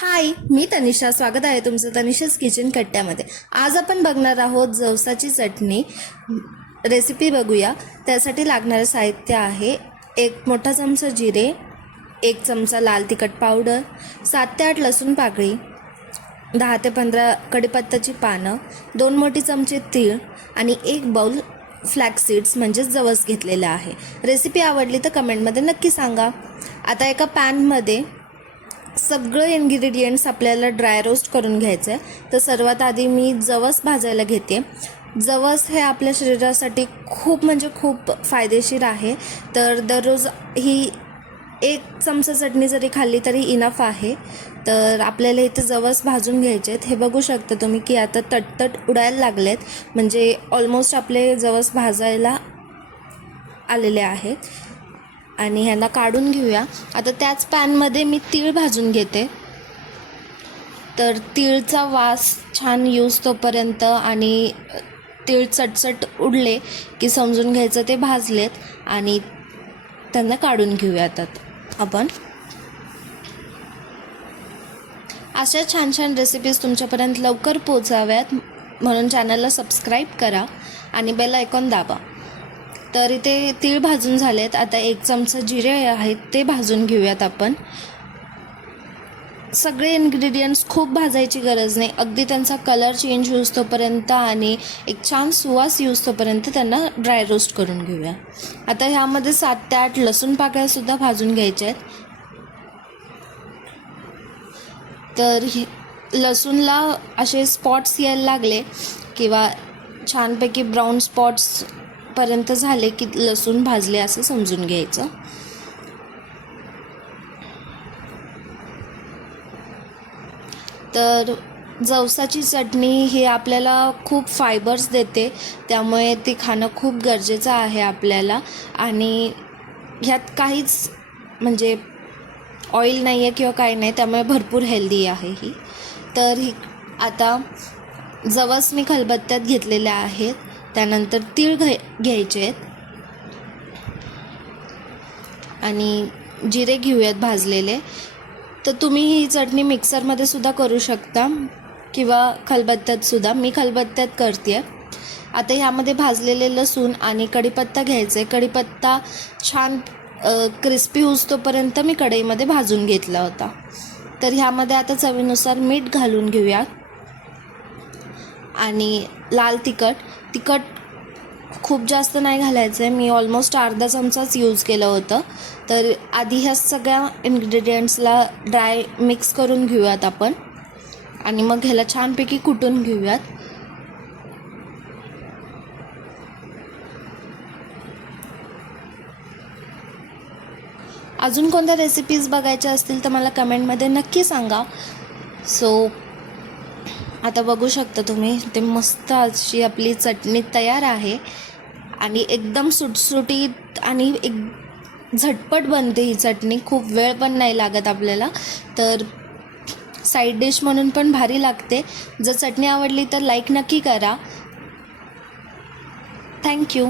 हाय, मी तनिषा. स्वागत आहे तुमचं तनिषा's किचन कट्ट्यामध्ये. आज आपण बघणार आहोत जवसाची चटणी रेसिपी. बघूया. त्यासाठी लागणारे साहित्य आहे: 1 मोठा चमचा जिरे, 1 चमचा लाल तिखट पावडर, 7 ते 8 लसूण पाकळी, 10 ते 15 कढीपत्त्याची पानं, 2 मोठी चमचे तीळ आणि 1 बाउल फ्लॅक्स सीड्स म्हणजेच जवस घेतलेला आहे. रेसिपी आवडली तर कमेंटमध्ये नक्की सांगा. आता एका पॅनमध्ये सगळं इन्ग्रेडियंट्स आपल्याला ड्राय रोस्ट करून घ्यायचं आहे. तर सर्वात आधी मी जवस भाजायला घेते. जवस हे आपल्या शरीरासाठी खूप फायदेशीर आहे. तर दररोज ही 1 चमचा चटणी जरी खाल्ली तरी इनफ आहे. तर आपल्याला इथे जवस भाजून घ्यायचे आहेत. हे बघू शकता तुम्ही की आता तटतट उडायला लागलेत, म्हणजे ऑलमोस्ट आपले जवस भाजायला आलेले आहेत. आणि ह्यांना काढून घेऊया. आता त्याच पॅनमध्ये मी तीळ भाजून घेते. तर तीळचा वास छान यूज तोपर्यंत आणि तीळ चटचट उडले की समजून घ्यायचं ते भाजलेत आणि त्यांना काढून घेऊयात आपण. अशा छान छान रेसिपीज तुमच्यापर्यंत लवकर पोचाव्यात म्हणून चॅनलला सबस्क्राईब करा आणि बेल आयकॉन दाबा. तर इथे तीळ भाजून झालेत. आता 1 चमचा जिरे आहेत ते भाजून घेऊयात आपण. सगळे इन्ग्रेडियंट्स खूप भाजायची गरज नाही, अगदी त्यांचा कलर चेंज होऊस तोपर्यंत आणि एक छान सुवास यूज तोपर्यंत त्यांना ड्राय रोस्ट करून घेऊया. आता ह्यामध्ये 7 ते 8 लसूण पाकळ्यासुद्धा भाजून घ्यायच्या आहेत. तर लसूणला असे स्पॉट्स यायला लागले किंवा छानपैकी ब्राऊन स्पॉट्स पर्यंत झाले की लसूण भाजले असं समजून घ्यायचं. तर जवसाची चटणी ही आपल्याला खूप फायबर्स देते, त्यामुळे ती खाणं खूप गरजेचं आहे आपल्याला. आणि ह्यात काहीच म्हणजे ऑइल नाही आहे किंवा काही नाही, त्यामुळे भरपूर हेल्दी आहे ही. तर ही आता जवस मी खलबत्त्यात घेतलेल्या आहेत. त्यानंतर तीळ घ्यायचे आहेत आणि जिरे घेऊयात भाजलेले. तर तुम्ही ही चटणी मिक्सरमध्ये सुद्धा करू शकता किंवा खलबत्त्यातसुद्धा. मी खलबत्त्यात करते आहे. आता ह्यामध्ये भाजलेले लसूण आणि कढीपत्ता घ्यायचा आहे. कढीपत्ता छान क्रिस्पी होऊस तोपर्यंत मी कढईमध्ये भाजून घेतला होता. तर ह्यामध्ये आता चवीनुसार मीठ घालून घेऊयात आणि लाल तिखट खूप जास्त नाही घालायचं आहे. मी ऑलमोस्ट अर्धा चमचाच यूज केलं होतं. तर आधी ह्या सगळ्या इन्ग्रेडियंट्सला ड्राय मिक्स करून घेऊयात आपण आणि मग ह्याला छानपैकी कुटून घेऊयात. अजून कोणत्या रेसिपीज बघायच्या असतील तर मला कमेंटमध्ये नक्की सांगा. सो आता बघू शकता तुम्ही, ते मस्त अशी आपली चटणी तयार आहे आणि एकदम सुटसुटीत आणि एक झटपट बनते ही चटणी. खूप वेळ पण नाही लागत आपल्याला. तर साईड डिश म्हणून पण भारी लागते. जर चटणी आवडली तर लाईक नक्की करा. थँक्यू.